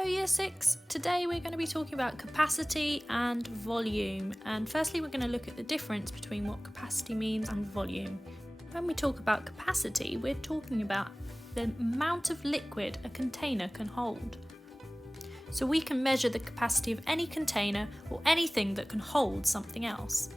Hello Year 6! Today we're going to be talking about capacity and volume, and firstly we're going to look at the difference between what capacity means and volume. When we talk about capacity, we're talking about the amount of liquid a container can hold. So we can measure the capacity of any container or anything that can hold something else.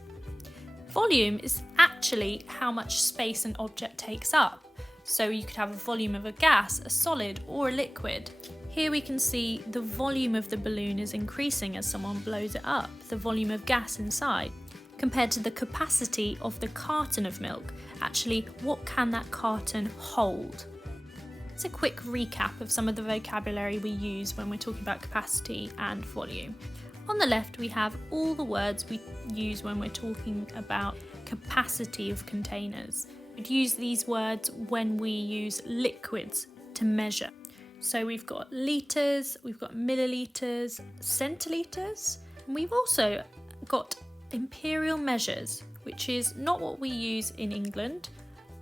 Volume is actually how much space an object takes up. So you could have a volume of a gas, a solid or a liquid. Here we can see the volume of the balloon is increasing as someone blows it up, the volume of gas inside, compared to the capacity of the carton of milk. Actually, what can that carton hold? It's a quick recap of some of the vocabulary we use when we're talking about capacity and volume. On the left, we have all the words we use when we're talking about capacity of containers. We'd use these words when we use liquids to measure. So we've got litres, we've got millilitres, centilitres, and we've also got imperial measures, which is not what we use in England,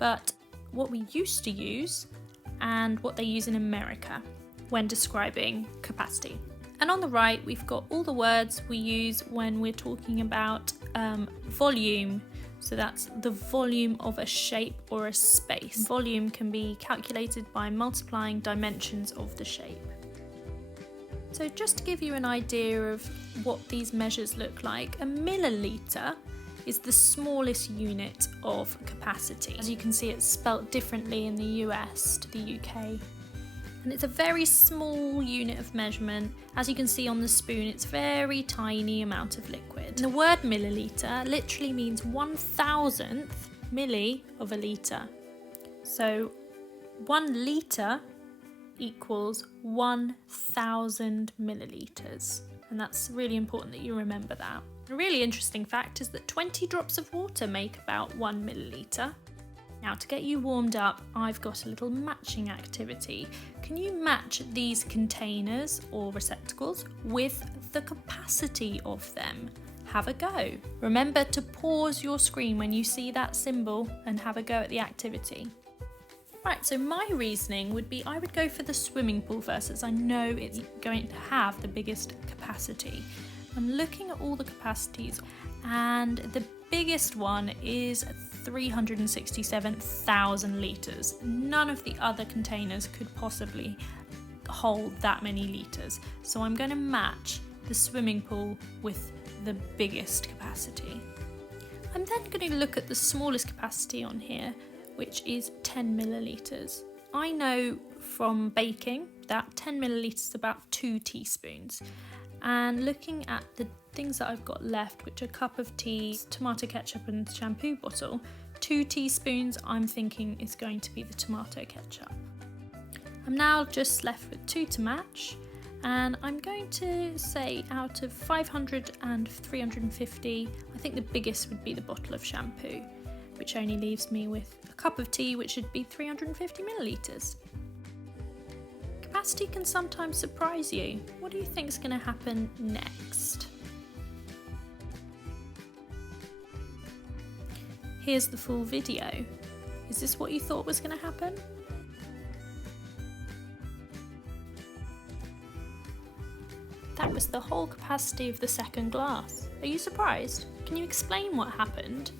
but what we used to use and what they use in America when describing capacity. And on the right, we've got all the words we use when we're talking about volume. So that's the volume of a shape or a space. Volume can be calculated by multiplying dimensions of the shape. So just to give you an idea of what these measures look like, a milliliter is the smallest unit of capacity. As you can see, it's spelt differently in the US to the UK. And it's a very small unit of measurement. As you can see on the spoon, it's a very tiny amount of liquid. And the word milliliter literally means 1,000th milli of a litre. So 1 litre equals 1,000 millilitres. And that's really important that you remember that. A really interesting fact is that 20 drops of water make about 1 milliliter. Now, to get you warmed up, I've got a little matching activity. Can you match these containers or receptacles with the capacity of them? Have a go. Remember to pause your screen when you see that symbol and have a go at the activity. Right, so my reasoning would be I would go for the swimming pool first, as I know it's going to have the biggest capacity. I'm looking at all the capacities, and the biggest one is 367,000 litres. None of the other containers could possibly hold that many litres. So I'm going to match the swimming pool with the biggest capacity. I'm then going to look at the smallest capacity on here, which is 10 millilitres. I know from baking that 10 millilitres is about 2 teaspoons. And looking at the things that I've got left, which are a cup of tea, tomato ketchup and shampoo bottle, 2 teaspoons I'm thinking is going to be the tomato ketchup. I'm now just left with 2 to match, and I'm going to say out of 500 and 350, I think the biggest would be the bottle of shampoo, which only leaves me with a cup of tea, which would be 350 millilitres. Capacity can sometimes surprise you. What do you think is going to happen next? Here's the full video. Is this what you thought was going to happen? That was the whole capacity of the second glass. Are you surprised? Can you explain what happened?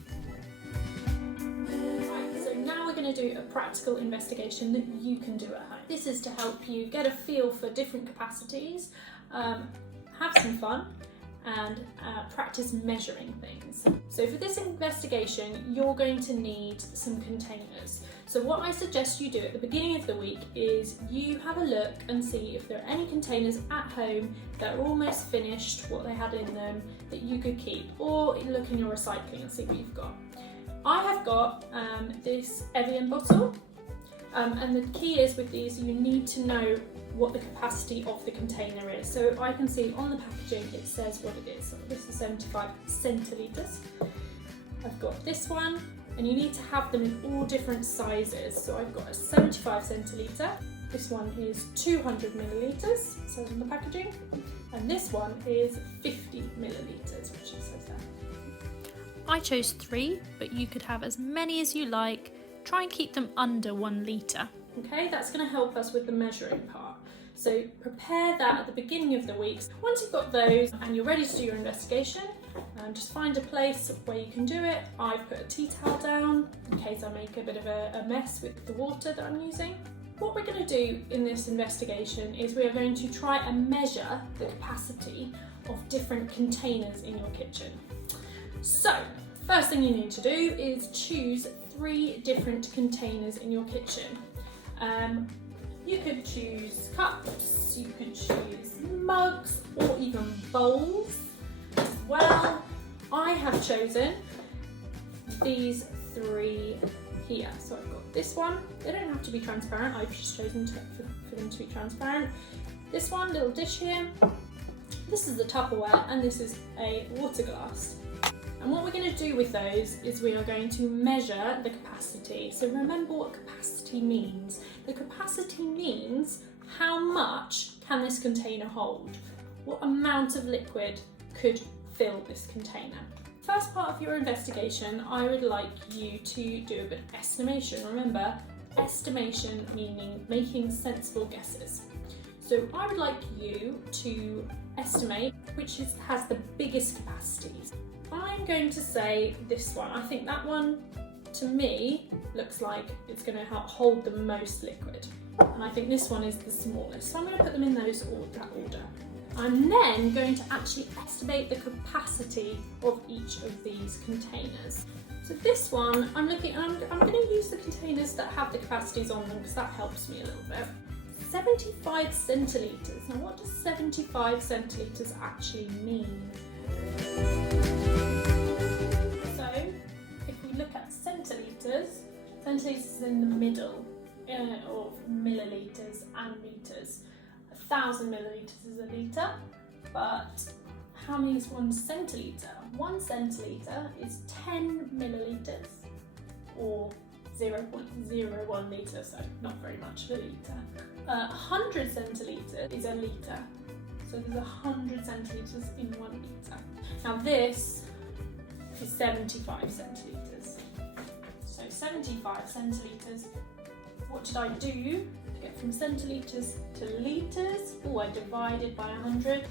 We're going to do a practical investigation that you can do at home. This is to help you get a feel for different capacities, have some fun, and practice measuring things. So for this investigation, you're going to need some containers. So what I suggest you do at the beginning of the week is you have a look and see if there are any containers at home that are almost finished, what they had in them, that you could keep, or look in your recycling and see what you've got. I have got this Evian bottle, and the key is with these, you need to know what the capacity of the container is. So I can see on the packaging it says what it is. So this is 75 centilitres. I've got this one, and you need to have them in all different sizes. So I've got a 75 centilitre. This one is 200 millilitres, it says on the packaging, and this one is 50 millilitres, which it says there. I chose 3, but you could have as many as you like. Try and keep them under 1 litre. Okay, that's going to help us with the measuring part. So prepare that at the beginning of the week. Once you've got those and you're ready to do your investigation, just find a place where you can do it. I've put a tea towel down in case I make a bit of a mess with the water that I'm using. What we're going to do in this investigation is we are going to try and measure the capacity of different containers in your kitchen. So, first thing you need to do is choose 3 different containers in your kitchen. You could choose cups, you could choose mugs, or even bowls as well. I have chosen these 3 here. So I've got this one. They don't have to be transparent. I've just chosen for them to be transparent. This one, little dish here. This is the Tupperware, and this is a water glass. And what we're going to do with those is we are going to measure the capacity. So remember what capacity means. The capacity means how much can this container hold? What amount of liquid could fill this container? First part of your investigation, I would like you to do a bit of estimation. Remember, estimation meaning making sensible guesses. So I would like you to estimate which has the biggest capacities. I'm going to say this one. I think that one, to me, looks like it's going to hold the most liquid. And I think this one is the smallest. So I'm going to put them in that order. I'm then going to actually estimate the capacity of each of these containers. So this one, I'm going to use the containers that have the capacities on them because that helps me a little bit. 75 centilitres. Now what does 75 centilitres actually mean? So if we look at centilitres is in the middle of millilitres and litres. 1,000 millilitres is a litre, but how many is 1 centilitre? 1 centilitre is 10 millilitres, or 0.01 litre, so not very much of a litre. 100 centilitres is a litre, so there's 100 centilitres in 1 litre. Now this is 75 centilitres. So 75 centilitres, what did I do to get from centilitres to litres? Oh, I divided by 100,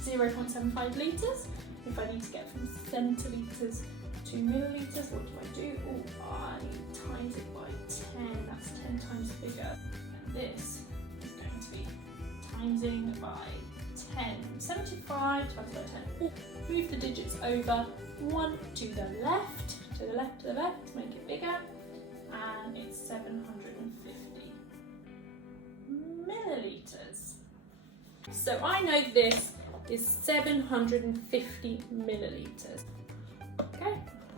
0.75 litres. If I need to get from centilitres to millilitres, what do I do? Oh, I times it by 10, that's 10 times bigger. And this is going to be timesing by 10. 75 times by 10. Oh, move the digits over, 1 to the left, to the left, to the left, to make it bigger. And it's 750 millilitres. So I know this is 750 millilitres. Okay,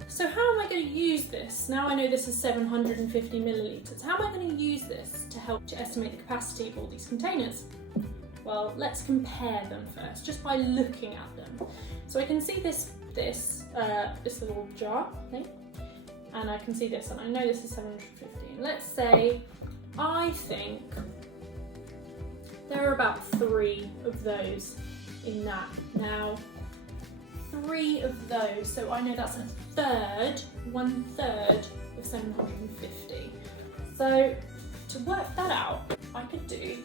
so how am I going to use this? Now I know this is 750 millilitres. How am I going to use this to help to estimate the capacity of all these containers? Well, let's compare them first, just by looking at them. So I can see this little jar thing, and I can see this, and I know this is 750. Let's say I think there are about 3 of those in that. Now, 3 of those, so I know that's a third, 1/3 of 750. So to work that out, I could do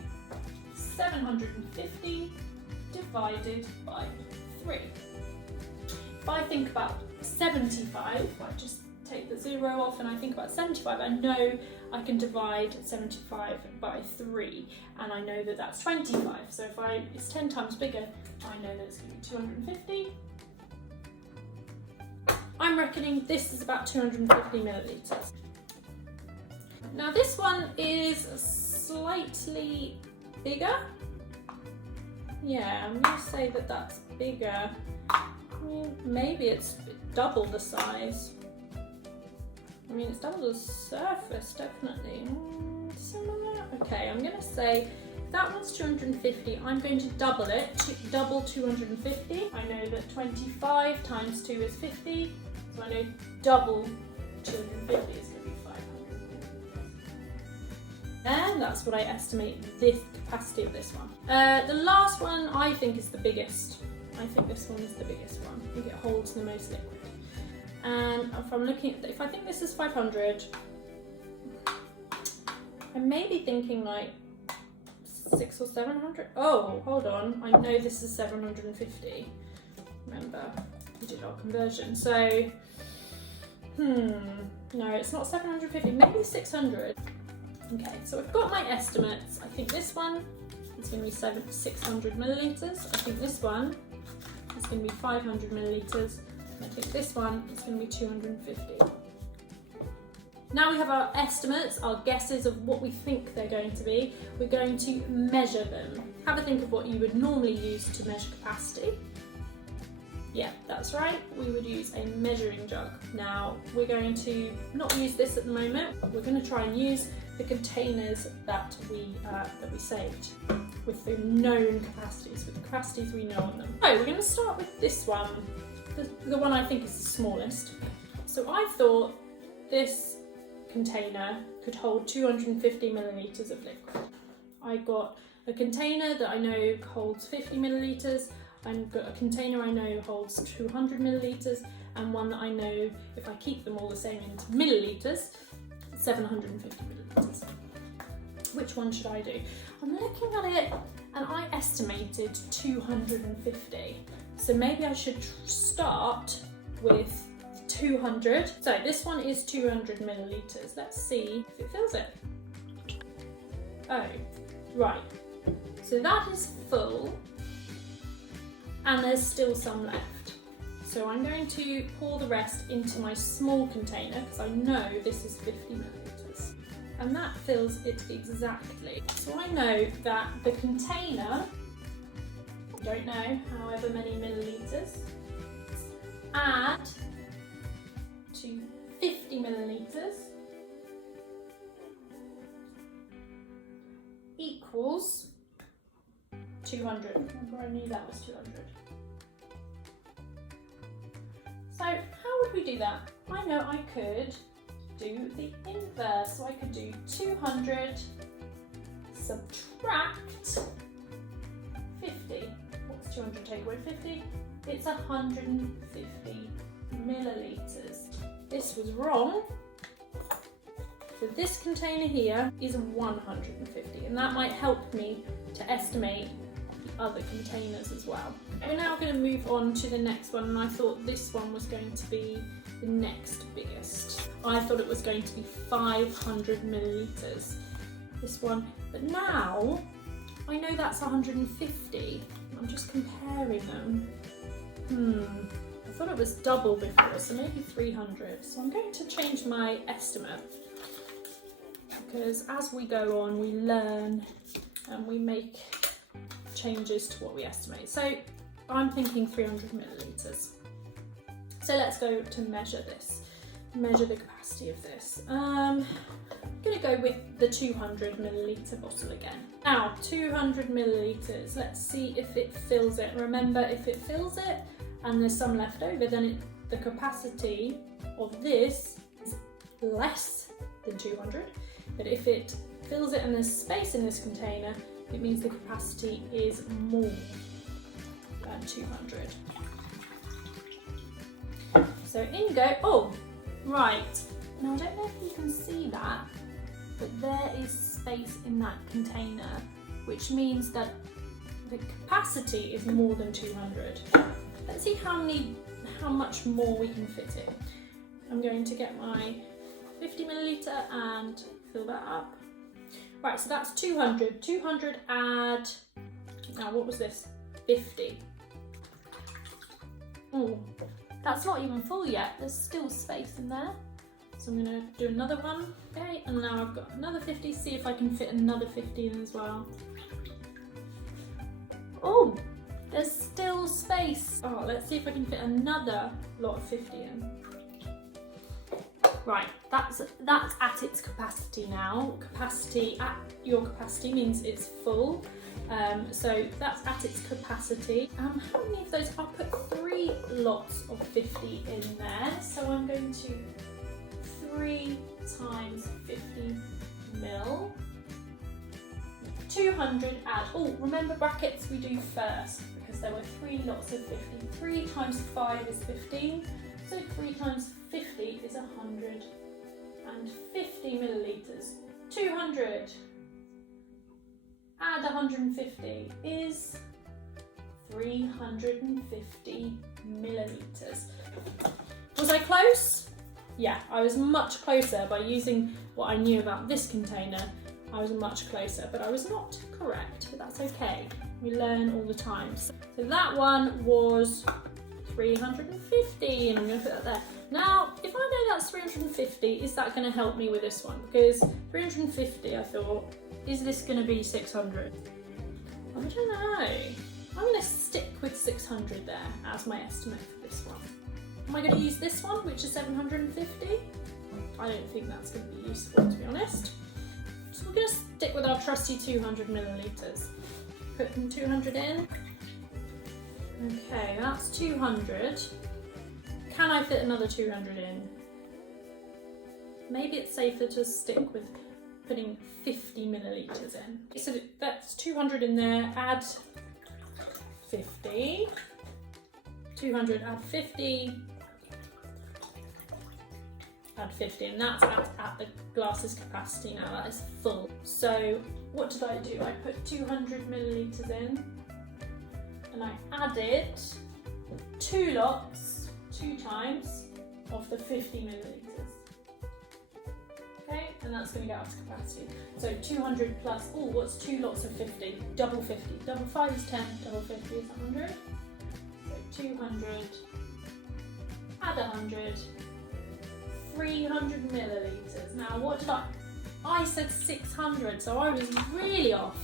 750 divided by 3. If I think about 75, if I just take the 0 off and I think about 75, I know I can divide 75 by 3, and I know that that's 25. So if it's 10 times bigger, I know that it's going to be 250. I'm reckoning this is about 250 millilitres. Now this one is slightly bigger. Yeah, I'm going to say that that's bigger. Maybe it's double the size. I mean, it's double the surface, definitely. Similar. Okay, I'm going to say that one's 250. I'm going to double it, double 250. I know that 25 times 2 is 50, so I know double 250 is going to be 500. And that's what I estimate this capacity of this one. The last one I think is the biggest. I think this one is the biggest one. I think it holds the most liquid. And if I'm looking at, if I think this is 500, I'm maybe thinking like 600 or 700. Oh, hold on. I know this is 750. Remember, we did our conversion. So, no, it's not 750, maybe 600. Okay, so I've got my estimates. I think this one is going to be 600 millilitres. I think this one is going to be 500 millilitres. I think this one is going to be 250. Now we have our estimates, our guesses of what we think they're going to be. We're going to measure them. Have a think of what you would normally use to measure capacity. Yeah, that's right, we would use a measuring jug. Now, we're going to not use this at the moment. We're going to try and use the containers that we saved with the known capacities, with the capacities we know on them. So we're going to start with this one, the one I think is the smallest. So I thought this container could hold 250 millilitres of liquid. I got a container that I know holds 50 millilitres, I've got a container I know holds 200 millilitres, and one that I know, if I keep them all the same into millilitres, 750 millilitres. Which one should I do? I'm looking at it and I estimated 250. So maybe I should start with 200. So this one is 200 millilitres. Let's see if it fills it. Oh, right. So that is full and there's still some left. So I'm going to pour the rest into my small container because I know this is 50 millilitres. And that fills it exactly. So I know that the container, don't know, however many millilitres, add to 50 millilitres equals 200. Remember, I knew that was 200. So how would we do that? I know I could do the inverse. So I could do 200 subtract 50. What's 200 take away 50? It's 150 millilitres. This was wrong. So this container here is 150, and that might help me to estimate the other containers as well. We're now going to move on to the next one, and I thought this one was going to be the next biggest. I thought it was going to be 500 millilitres, this one, but now I know that's 150. I'm just comparing them. I thought it was double before, so maybe 300. So I'm going to change my estimate, because as we go on, we learn and we make changes to what we estimate. So I'm thinking 300 millilitres. So let's go to measure this, measure the capacity of this. I'm going to go with the 200 millilitre bottle again. Now, 200 millilitres, let's see if it fills it. Remember, if it fills it and there's some left over, then the capacity of this is less than 200. But if it fills it and there's space in this container, it means the capacity is more than 200. So in go, oh, right. Now I don't know if you can see that, but there is space in that container, which means that the capacity is more than 200. Let's see how much more we can fit in. I'm going to get my 50 millilitre and fill that up. Right, so that's 200. 200 add, now what was this? 50. Oh, that's not even full yet. There's still space in there. So I'm going to do another one. Okay, and now I've got another 50. See if I can fit another 50 in as well. Oh, there's still space. Oh, let's see if I can fit another lot of 50 in. Right, that's at its capacity now. Capacity at your capacity means it's full. So that's at its capacity. How many of those? I'll put 3 lots of 50 in there. So I'm going to 3 times 50 mil. 200 add. Oh, remember brackets we do first because there were 3 lots of 50. 3 times 5 is 15. So 3 times 50 is 150 millilitres. 200 add 150 is 350 millilitres. Was I close? Yeah, I was much closer. By using what I knew about this container, I was much closer, but I was not correct, but that's okay. We learn all the time. So that one was 350, and I'm going to put that there. Now, if I know that's 350, is that going to help me with this one? Because 350, I thought, is this going to be 600? I don't know. I'm going to stick with 600 there as my estimate for this one. Am I going to use this one, which is 750? I don't think that's going to be useful, to be honest. So we're going to stick with our trusty 200 millilitres. Put 200 in. Okay, that's 200. Can I fit another 200 in? Maybe it's safer to stick with putting 50 millilitres in. So that's 200 in there, add 50. 200, add 50. Add 50, and that's at the glass's capacity now, that is full. So what did I do? I put 200 millilitres in, and I added 2 lots, 2 times, of the 50 millilitres. Okay, and that's going to get up to capacity. So 200 plus, oh, what's 2 lots of 50? Double 50. Double 5 is 10, double 50 is 100. So 200, add 100. 300 millilitres. Now what did I said 600, so I was really off.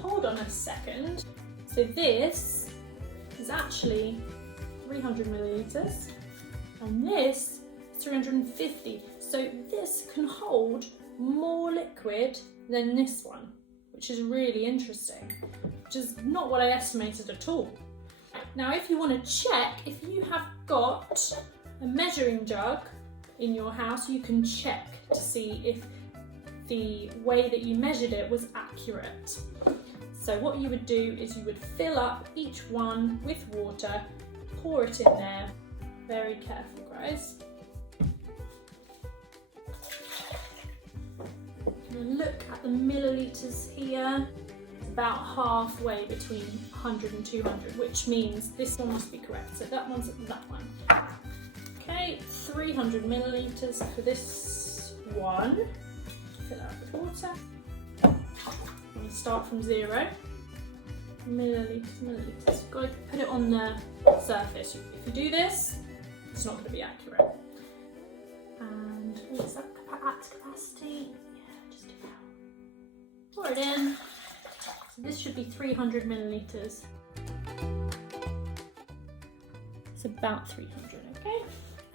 Hold on a second. So this is actually 300 millilitres and this is 350. So this can hold more liquid than this one, which is really interesting, which is not what I estimated at all. Now if you want to check, if you have got a measuring jug in your house, you can check to see if the way that you measured it was accurate. So what you would do is you would fill up each one with water, pour it in there. Very careful, guys. Look at the millilitres here. It's about halfway between 100 and 200, which means this one must be correct. So that one's that one. Okay, 300 millilitres for this one. Fill out with water. We start from 0. Millilitres. You've got to put it on the surface. If you do this, it's not going to be accurate. And is that at capacity? Yeah, just about. Pour it in. So this should be 300 millilitres. It's about 300, okay?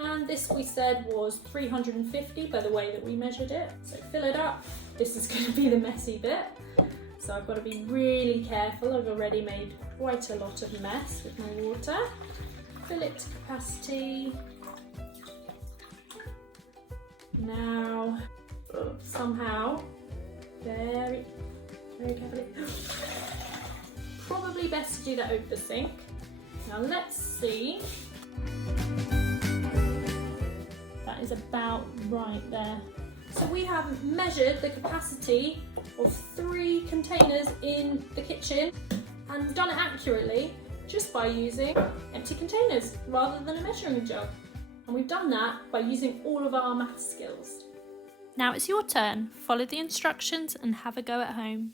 And this we said was 350 by the way that we measured it. So fill it up. This is going to be the messy bit. So I've got to be really careful. I've already made quite a lot of mess with my water. Fill it to capacity. Now, somehow, very carefully. Probably best to do that over the sink. Now let's see. That is about right there. So we have measured the capacity of 3 containers in the kitchen and done it accurately just by using empty containers rather than a measuring jug. And we've done that by using all of our maths skills. Now it's your turn. Follow the instructions and have a go at home.